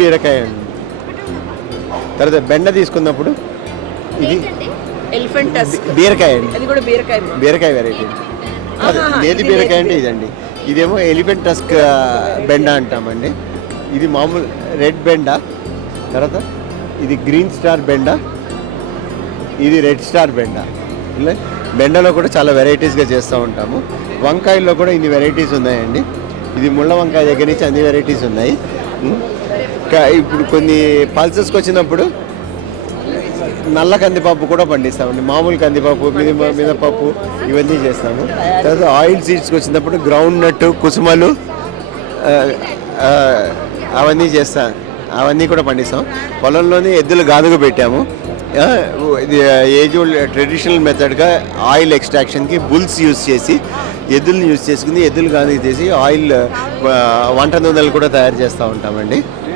బీరకాయ అండి. తర్వాత బెండ తీసుకున్నప్పుడు ఇది ఎలిఫెంట్ టస్క్ బీరకాయ అండి. అది కూడా బీరకాయ. బీరకాయ వెరైటీ. నేతి బీరకాయ అంటే ఇదండి. ఇదేమో ఎలిఫెంట్ టస్క్ బెండ అంటామండి. ఇది మామూలు రెడ్ బెండ. తర్వాత ఇది గ్రీన్ స్టార్ బెండ, ఇది రెడ్ స్టార్ బెండ. ఇలా బెండలో కూడా చాలా వెరైటీస్గా చేస్తూ ఉంటాము. వంకాయల్లో కూడా ఇన్ని వెరైటీస్ ఉన్నాయండి. ఇది ముళ్ళ వంకాయ దగ్గర నుంచి అన్ని వెరైటీస్ ఉన్నాయి. ఇప్పుడు కొన్ని పల్సెస్కి వచ్చినప్పుడు నల్ల కందిపప్పు కూడా పండిస్తామండి. మామూలు కందిపప్పు, మినపప్పు ఇవన్నీ చేస్తాము. తర్వాత ఆయిల్ సీడ్స్కి వచ్చినప్పుడు గ్రౌండ్ నట్, కుసుమలు అవన్నీ చేస్తాం. అవన్నీ కూడా పండిస్తాం. పొలంలోనే ఎద్దులు గాదుగు పెట్టాము. ఇది ఏజ్ ఓల్డ్ ట్రెడిషనల్ మెథడ్గా ఆయిల్ ఎక్స్ట్రాక్షన్కి బుల్స్ యూజ్ చేసి ఎద్దుల్ని యూజ్ చేసుకుని ఎద్దులు గాదుగు చేసి ఆయిల్ వంట నూనెలు కూడా తయారు చేస్తూ ఉంటామండి.